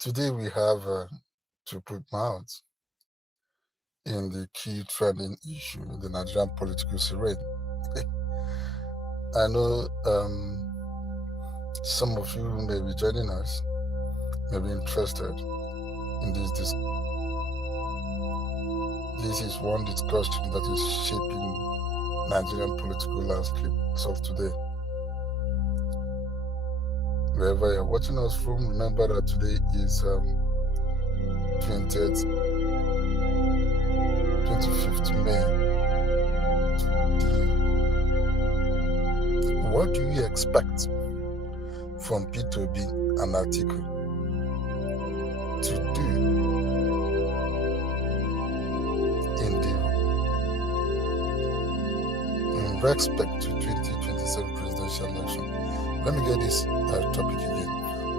Today we have to put mouths in the key trending issue in the Nigerian political serene. I know some of you who may be joining us may be interested in this discussion. This is one discussion that is shaping Nigerian political landscape as of today. Wherever you're watching us from, remember that today is 25th May. What do you expect from P2B and Atiku to do in respect to 2027 presidential election? Let me get this topic again.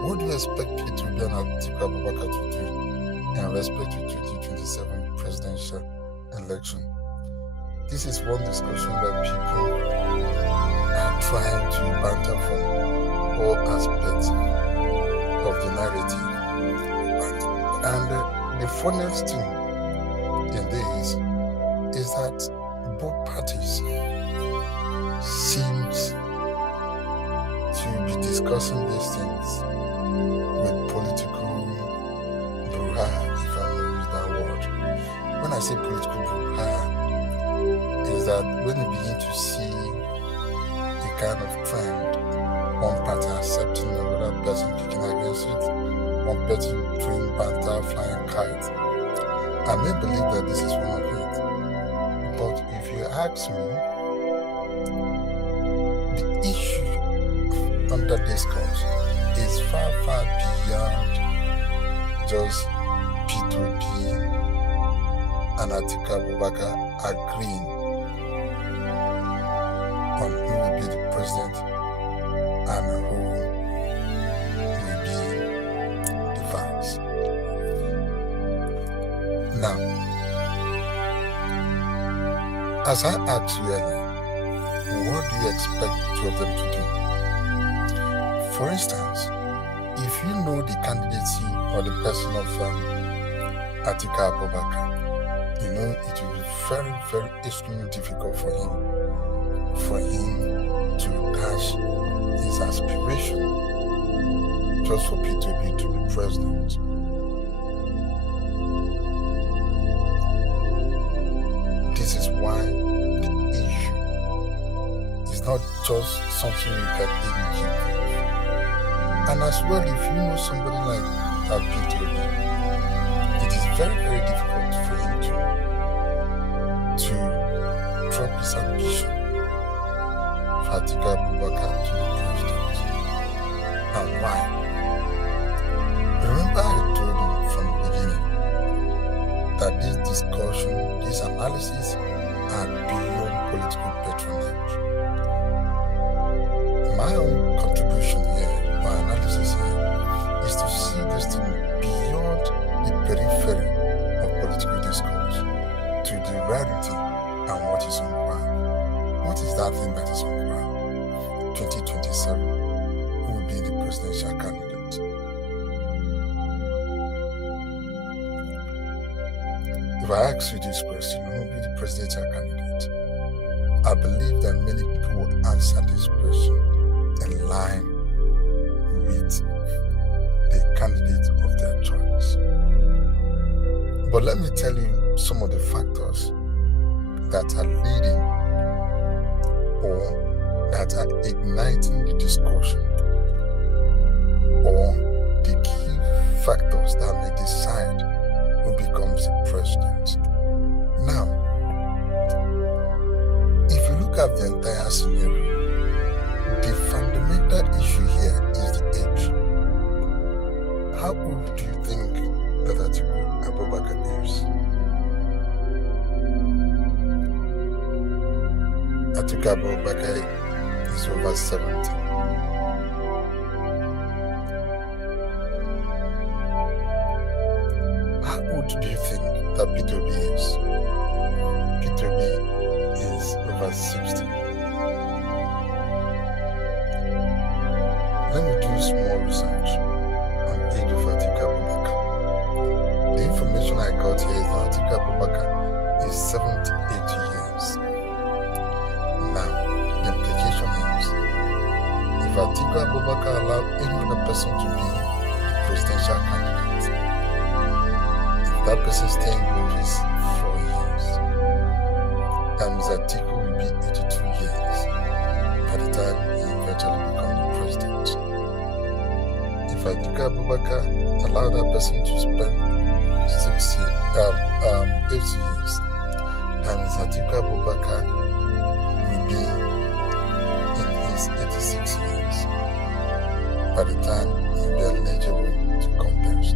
What do you expect P2B and Atiku Abubakar to do in respect to 2027 presidential election? This is one discussion that people are trying to banter from all aspects of the narrative. And the funniest thing in this is that both parties seems to be discussing these things with political brouhaha, if I may use that word. When I say political brouhaha, is that when you begin to see a kind of trend, one party accepting another person kicking against it, one person doing banter, flying kites, I may believe that this is one of it. But if you ask me, the issue under discourse is far, far beyond just P2P and Atiku Abubakar agreeing on who will be the president and who will be the vice. Now, as I asked you earlier, what do you expect two of them to do? For instance, if you know the candidacy or the person of Atiku Abubakar, you know it will be very, very extremely difficult for him to dash his aspiration just for P2B to be president. This is why the issue is not just something you can even keep of. And as well, if you know somebody like P2B, it is very, very difficult for him to drop his ambition for Atiku Abubakar to be president. And why? Remember I told you from the beginning that this discussion, this analysis are beyond political patronage. My own contribution here, my analysis here, is to see this thing beyond the periphery of political discourse to the reality and what is on ground. What is that thing that is on ground? 2027, who will be the presidential candidate? If I ask you this question, who will be the presidential candidate? I believe that many people will answer this question in line with the candidate of their choice. But let me tell you some of the factors that are leading or that are igniting the discussion, or the key factors that may decide who becomes the president. Now, if you look at the entire scenario, the fundamental issue here is the age. How old do you think that Atiku Abubakar is? Atiku Abubakar is over 70. How old do you think that P2B is? P2B is over 60. Let me do small research on age of Atiku Abubakar. Atiku Abubakar is 78 years. Now, the implication is, if Atiku Abubakar allowed any other person to be the presidential candidate, if that person stay in office 4 years, that means Atiku will be 82 years by the time he eventually becomes the president. If Atiku Abubakar allowed that person to spend 8 years, that means Atiku Abubakar will be in his 86 years by the time he will be eligible to contest.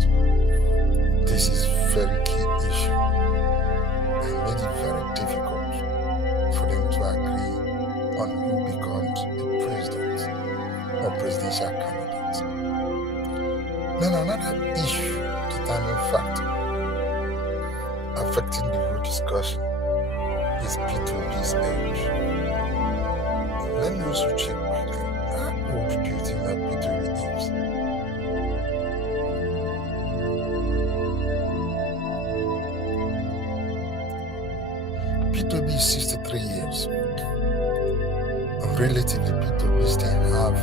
This is very key issue and made it very difficult for them to agree on who becomes the president or presidential candidate. Then another issue, determining factor affecting the whole discussion is P2B's age. Let me also check quickly, how old do you think that P2B is? P2B is 63 years. Relatively, P2B still have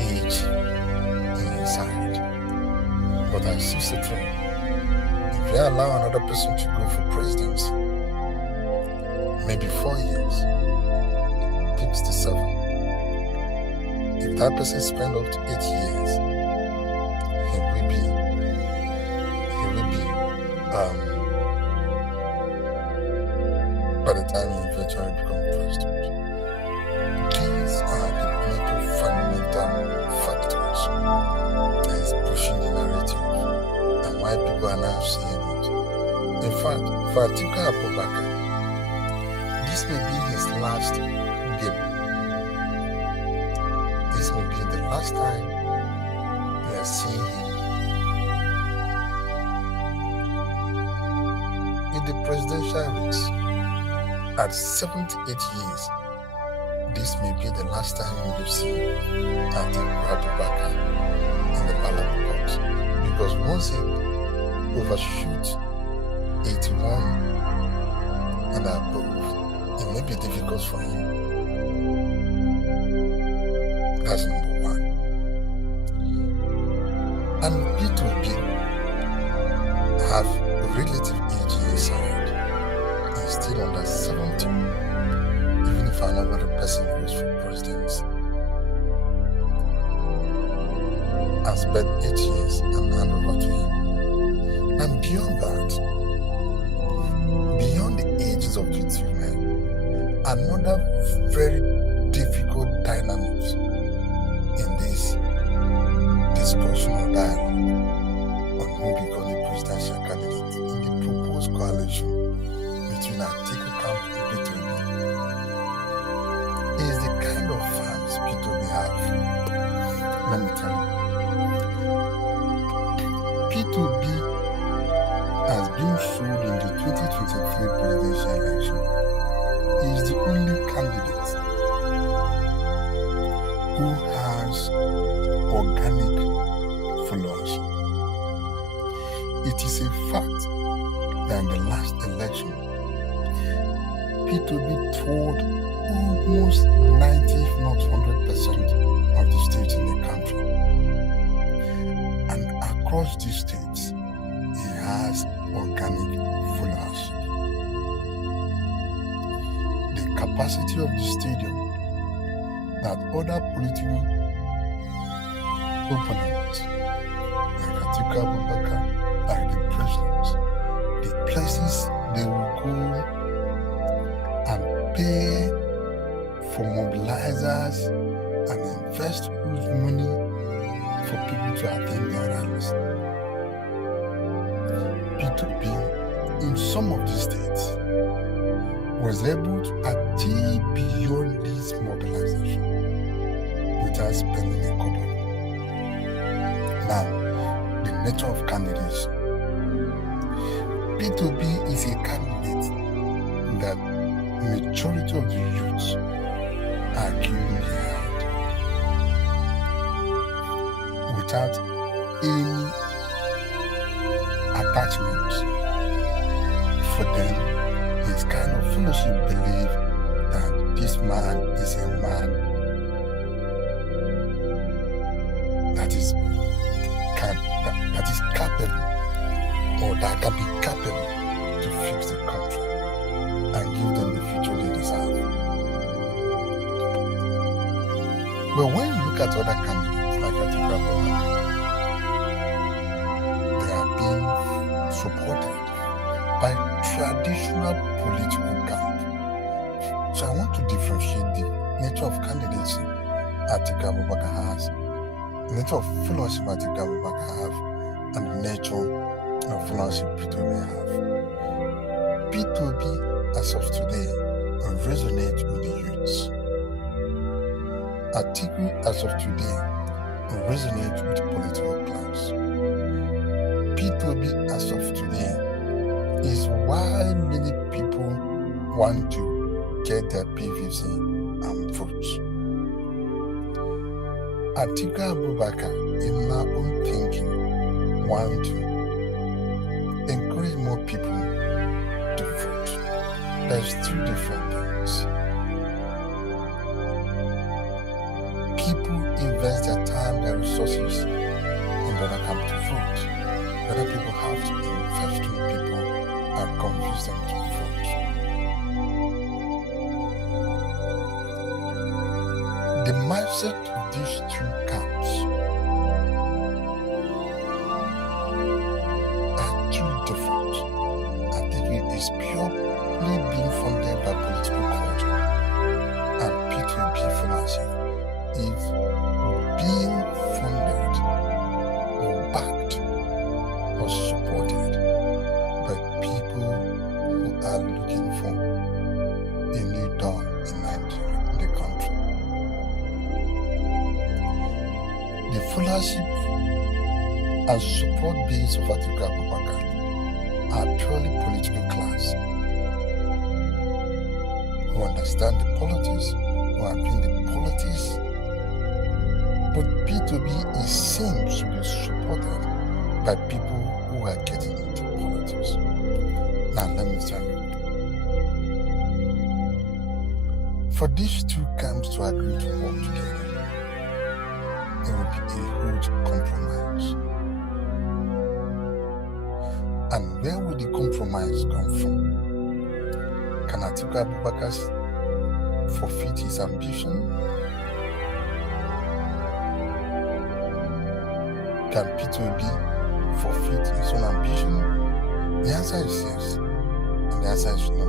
age inside. But at 63, if you allow another person to go for presidency, maybe 4 years, 67. If that person spend up to 8 years, he will be by the time he eventually becomes president. These are the major fundamental factors that is pushing the narrative and why people are now seeing it. In fact, for Atiku Abubakar, this may be his last game. This may be the last time we are seeing him in the presidential race. At 78 years, this may be the last time we will see Atiku Abubakar in the ballot box. Because once he overshoots 81 and above, it may be difficult for him. That's number one. And P2B have relative age inside. He's still under 70. Even if another person goes for presidency and spent 8 years and hand over to him. And beyond that, beyond the ages of the two men, another very difficult dynamics in this discussion or dialogue on who becomes the presidential candidate in the proposed coalition between Atiku camp and P2B is the kind of fans P2B have. Let me tell you, P2B has been sold in the 2023 presidential election. He is the only candidate who has organic followership. It is a fact that in the last election, P2B toured almost 90, if not 100% of the states in the country. And across these states, he has organic followership. The capacity of the stadium that other political opponents like Atiku Abubakar, like the presidents, the places they will go and pay for mobilizers and invest huge money for people to attend their rallies. P2B in some of these states was able to achieve beyond this mobilization without spending a kobo. Now, the nature of candidates. P2B is a candidate that majority of the youths are queuing behind without any attachments for them is kind of fellowship belief that this man is a man that is capable, or that can be capable to fix the country and give them the future they deserve. But when you look at other candidates like Atiku Abubakar, they are being supported by traditional political camp. So I want to differentiate the nature of candidacy Atiku Abubakar has, the nature of followership Atiku Abubakar have, and the nature of followership P2B have. P2B, as of today, resonates with the youths. Atiku, as of today, resonates with the political class. P2B, as of today, is why many people want to get their PVC and vote. Atiku Abubakar, in our own thinking, want to encourage more people to vote. There's two different things. People invest their time, their resources in order to come to vote. Other people have to invest in people and convince them to vote. The mindset of these two camps are too different. I think it is purely being funded by political culture, and P2B followership is being funded or backed or supported by people who are looking for a new dawn in Nigeria, in the country. The followership and support base of Atiku Abubakar are purely political class who understand the politics, who are doing the politics. But P2B seems to be supported by people who are getting into politics. Now let me tell you. For these two camps to agree to work together, it will be a huge compromise. And where will the compromise come from? Can Atiku Abubakar forfeit his ambition? Can P2B forfeit his own ambition? The answer is yes, and the answer is no.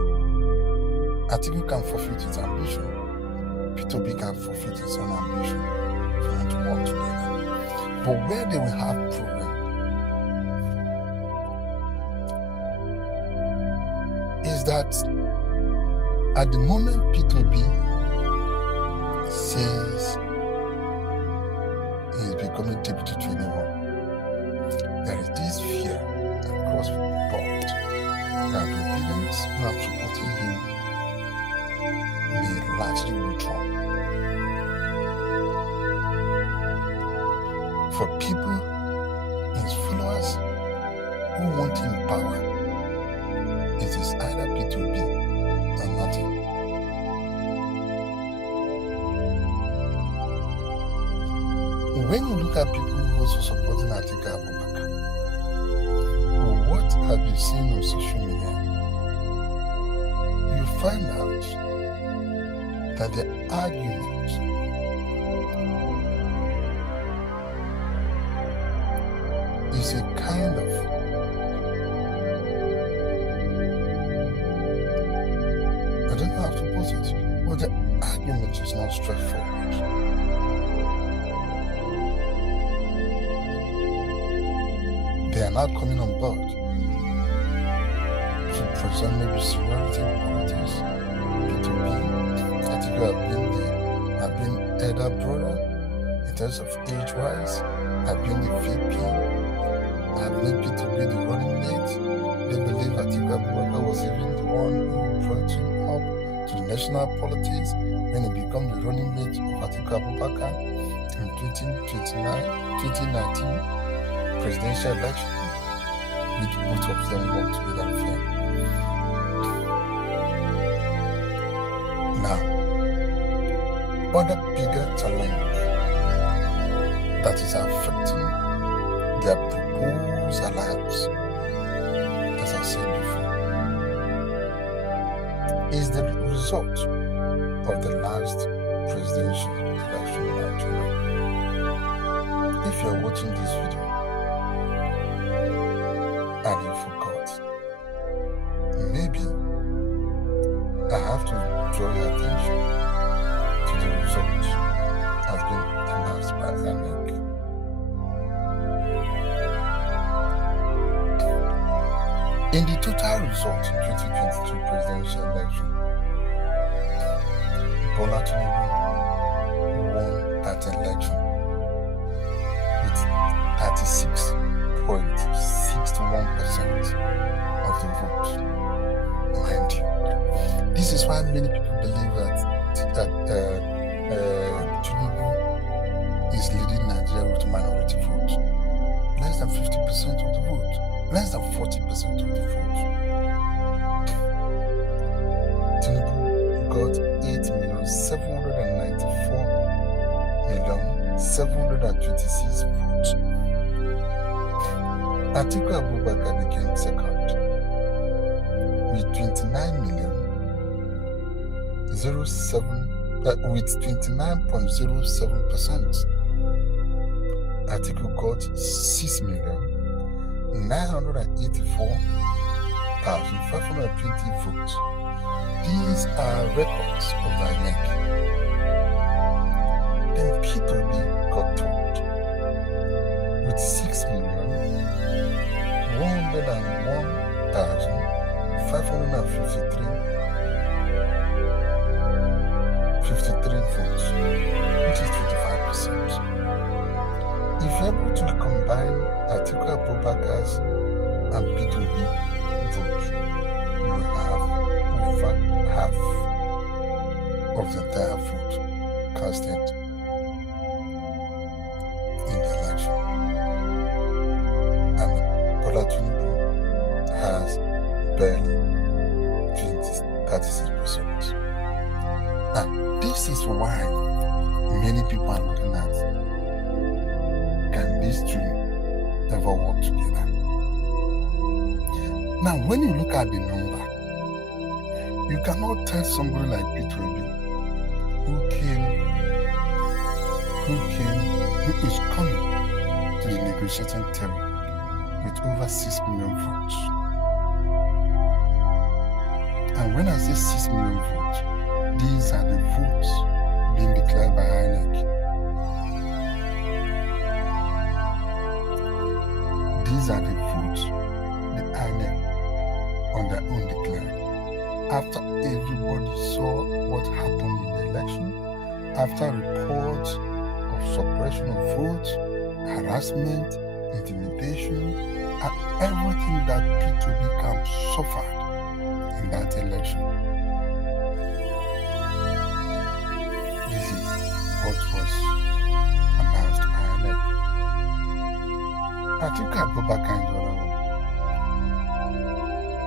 Atiku can forfeit his ambition. P2B can forfeit his own ambition for them to work together. But where they will have problem is that at the moment P2B says he is becoming deputy to anyone, there is this fear across the board that the parents who are supporting him may largely withdraw. For people, his followers who want him in power, it is either P2B or nothing. When you look at people who also supporting Atiku Abubakar, what have you seen on social media? You find out that the argument is a kind of I don't know how to put it, but the argument is not straightforward. They are not coming on board to present maybe seniority in politics. P2B, Atiku have been elder brother in terms of age-wise, have been the VP, have made P2B the running mate. They believe Atiku Abubakar was even the one who brought him up to the national politics when he became the running mate of Atiku Abubakar in 2019 presidential election, which both of them worked together fair. Now, other bigger challenge that is affecting their proposed alliance, as I said before, is the result of the last presidential election in Nigeria. If you're watching this video and you forgot, maybe I have to draw your attention to the result has been announced by INEC. In the total result in 2023 presidential election, Bola Tinubu won that election with 36.61% of the vote. Mind you, this is why many people believe that Tinubu is leading Nigeria with minority vote. Less than 50% of the vote. Less than 40% of the vote. Tinubu got 8,794,726 votes. Atiku Abubakar became second with 29.07%. Atiku got 6,984,520 votes. These are records of the INEC. Then P2B got third with 6,101,553 votes, which is 25%. If you're able to combine Atiku Abubakar's and P2B votes, you will have over half of the entire vote casted in the election. And Bola Tinubu has barely 36%. And this is why many people are looking at, can these two ever work together? Now, when you look at the number, you cannot tell somebody like P2B who is coming to the negotiating table with over 6 million votes. And when I say 6 million votes, these are the votes being declared by INEC. These are the votes the INEC on their own declared. After everybody saw what happened in the election, after reports of suppression of votes, harassment, intimidation, and everything that P2B camp suffered in that election, this is what was announced by INEC. Atiku Abubakar in general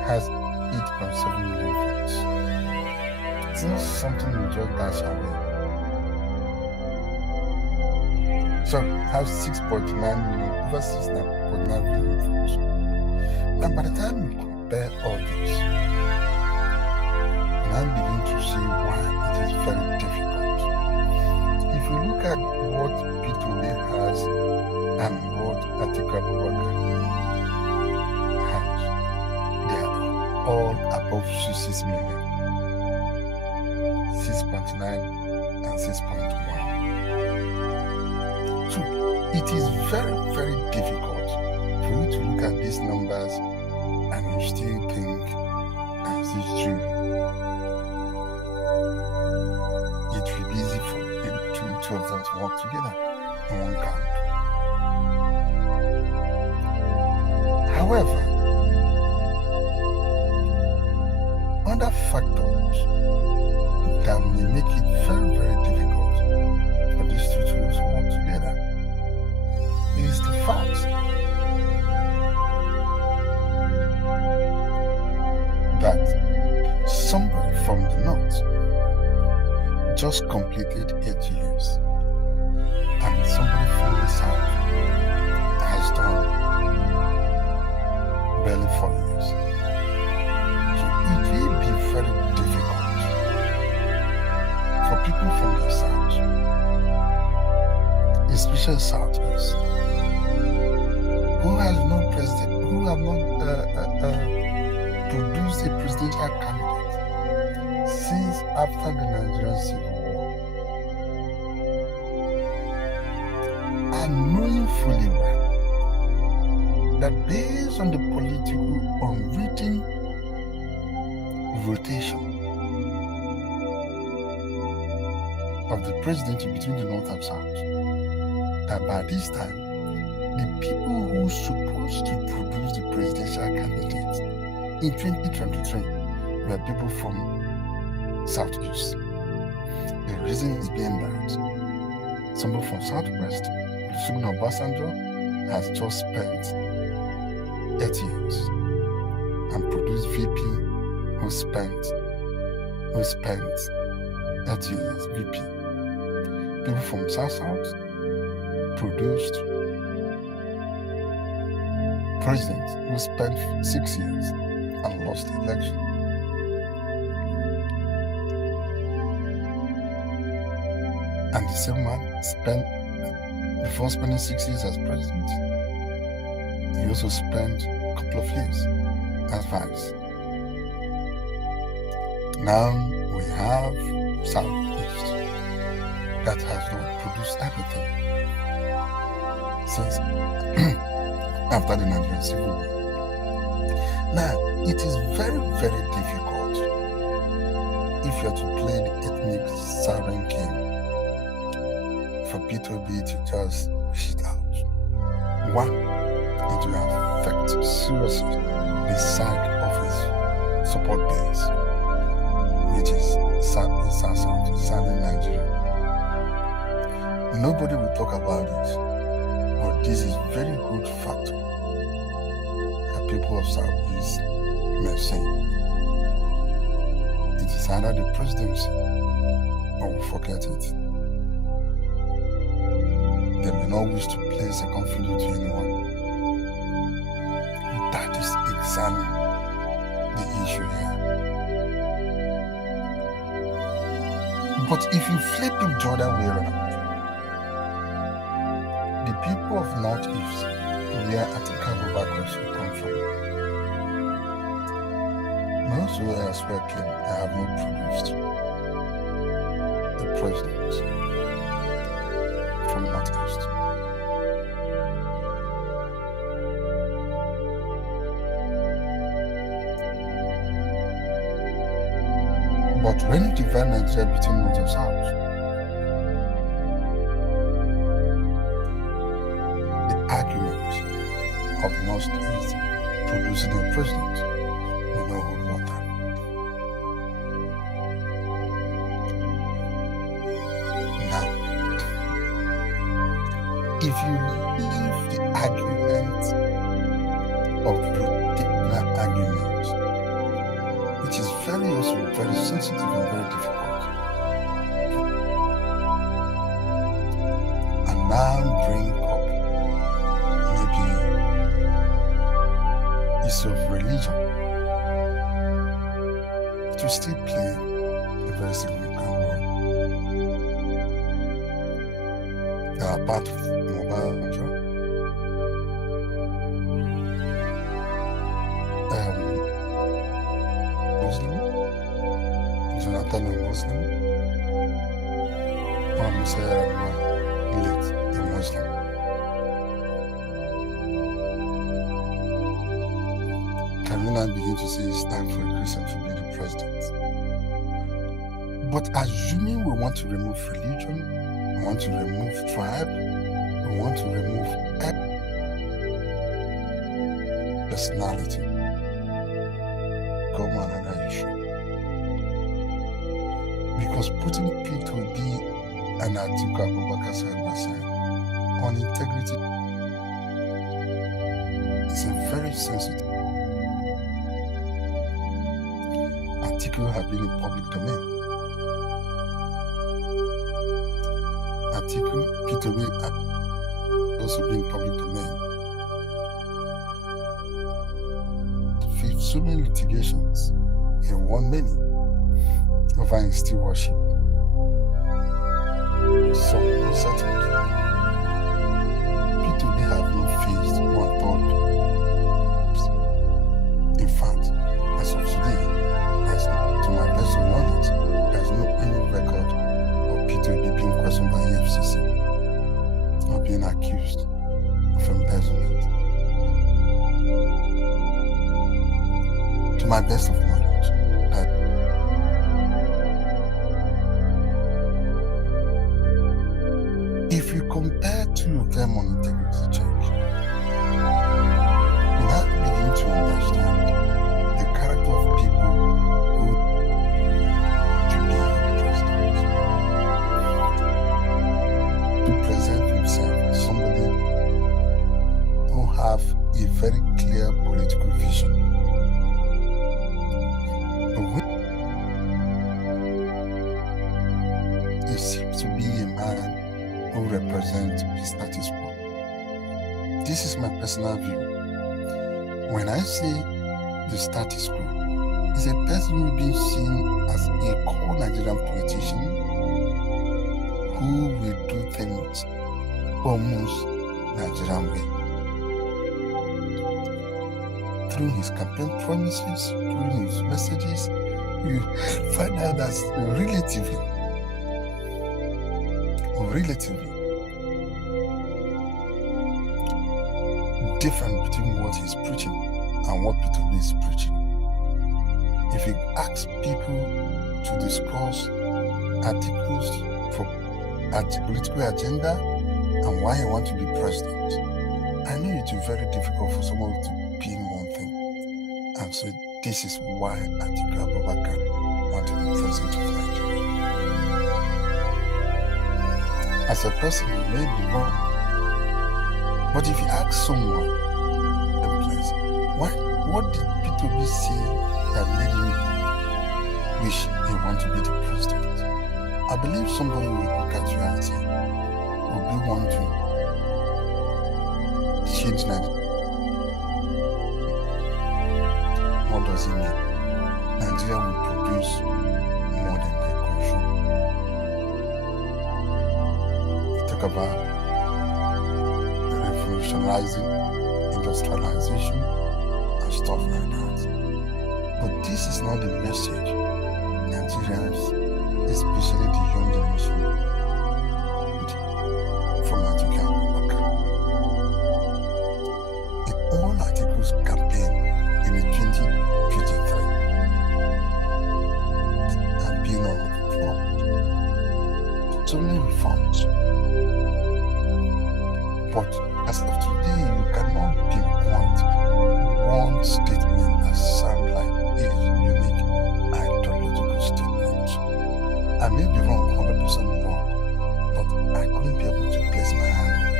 has 8.7 million votes. It's not something you just dash away. Sorry, has 6.9 million, over 6.9 million votes. And by the time you compare all this, and I'm beginning to see why it is very difficult. If you look at what P2B has and what Atiku Abubakar has, they are all above 6 million, 6.9 and 6.1. So it is very, very difficult for you to look at these numbers and you still think as it's true. It will be easy for the two of them to work together in one camp. However, other factors that may make it very, very difficult for these two to work together is the fact that somebody from the north just completed 8 years, and somebody from the south has done barely 4 years. So it will be very difficult for people from the south, especially southeast, who has no president, who have not produced a presidential candidate since after the Nigerian Civil War, and knowing fully well that based on the political unwritten rotation of the presidency between the North and South, that by this time, the people who are supposed to produce the presidential candidates in 2023 were people from Southeast. The reason is being that somebody from Southwest, Olusegun Obasanjo, has just spent 8 years and produced VP who spent 8 years as VP. People from South produced president who spent 6 years and lost the election. And the same man before spending 6 years as president, he also spent a couple of years as vice. Now we have Southeast that has not produced anything since after the Nigerian Civil War. Now, it is very, very difficult if you are to play the ethnic siren game for P2B to just push it out. One, it will affect seriously the side of his support base, which is Southern Nigeria. Nobody will talk about this, but this is very good factor that people of Southeast may say. It is either the presidency or we forget it. They may not wish to play second fiddle to anyone. That is exactly the issue here. But if you flip it the other way around, the people of Northeast, where Atiku Abubakar should come from, most who elsewhere claim they have not produced a president from Northeast. But when you divide Nigeria between North and South, the argument of Northeast producing a president will not hold water. Now, if you leave the argument of particular argument, which is also very sensitive and very difficult, and now bring up maybe issue of religion, to still play a very significant role. They are part of mobile Muslim, Jonathan a Muslim, or Messiah late a Muslim. Can we now begin to say it's time for a Christian to be the president? But assuming we want to remove religion, we want to remove tribe, we want to remove personality, come on another issue. Because putting P2B and Atiku Abubakar side by side on integrity is a very sensitive. Atiku have been in public domain. Atiku, P2B also being public domain. So many litigations. He won many over in stewardship. Some unsettled. P2B have not faced 1/3. In fact, as of today, to my best of knowledge, there's no any record of P2B being questioned by EFCC or being accused of embezzlement. To my best of knowledge, if you compare two of them on integrity check, you now begin to understand the character of people who to be your president. To present himself as somebody who have a very clear political vision. But when he seems to be a man who represents the status quo. This is my personal view. When I say the status quo, is a person who is being seen as a core Nigerian politician who will do things almost Nigerian way. Through his campaign promises, through his messages, you find out that's relatively different between what he's preaching and what P2B is preaching. If you ask people to discuss articles for political agenda and why he wants to be president, I know it's very difficult for someone to pin one thing and say this is why Atiku Abubakar wants to be president of Nigeria. As a person, you may be wrong. But if you ask someone, what did P2B say that made him wish he wanted to be the president? I believe somebody will look at you and say, would we want to change Nigeria? What does it mean? Nigeria will produce more than they consume. Talk about revolutionizing industrialization and stuff like that. But this is not the message Nigerians, especially the young generation, from Atiku Abubakar. In all Atiku's campaign in the 2023 and being on reform, so many reforms. But as of today, you cannot pinpoint one statement that sounds like a unique ideological statement. I may be wrong, 100% wrong, but I couldn't be able to place my hand on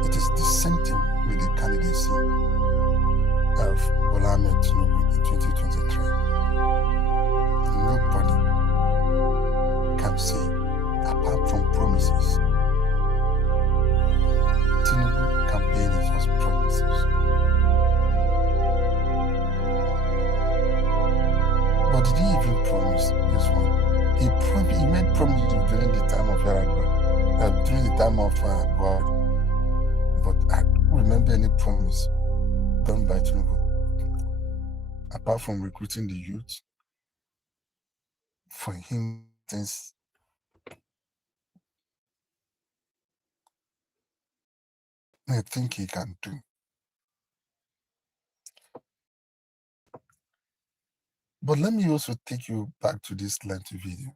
it. It is the same thing with the candidacy of Bola Ahmed Tinubu in 2023. Nobody can say, apart from promises, Tinubu campaign is just promises. But did he even promise this one? He made promises during the time of Yaradua, during the time of Buhari. But I don't remember any promise done by Tinubu, apart from recruiting the youth for him things. I think he can do. But let me also take you back to this lengthy video.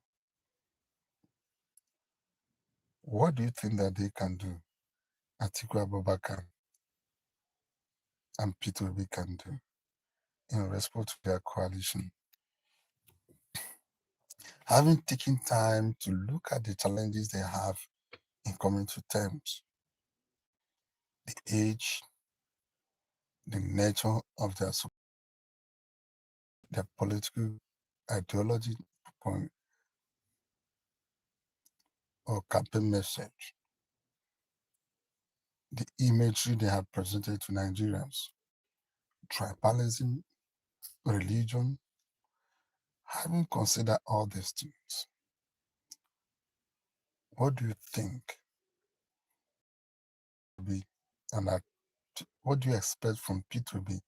What do you think that they can do? Atiku Abubakar and P2B can do in response to their coalition? Having taken time to look at the challenges they have in coming to terms, the age, the nature of their political ideology, or campaign message, the imagery they have presented to Nigerians, tribalism, religion, having considered all these things, what do you think be and what do you expect from P2B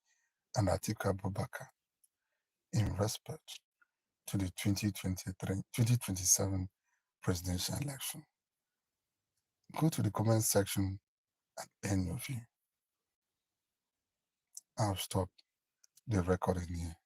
and Atiku Abubakar in respect to the 2027 presidential election? Go to the comment section and end your view. I'll stop the recording here.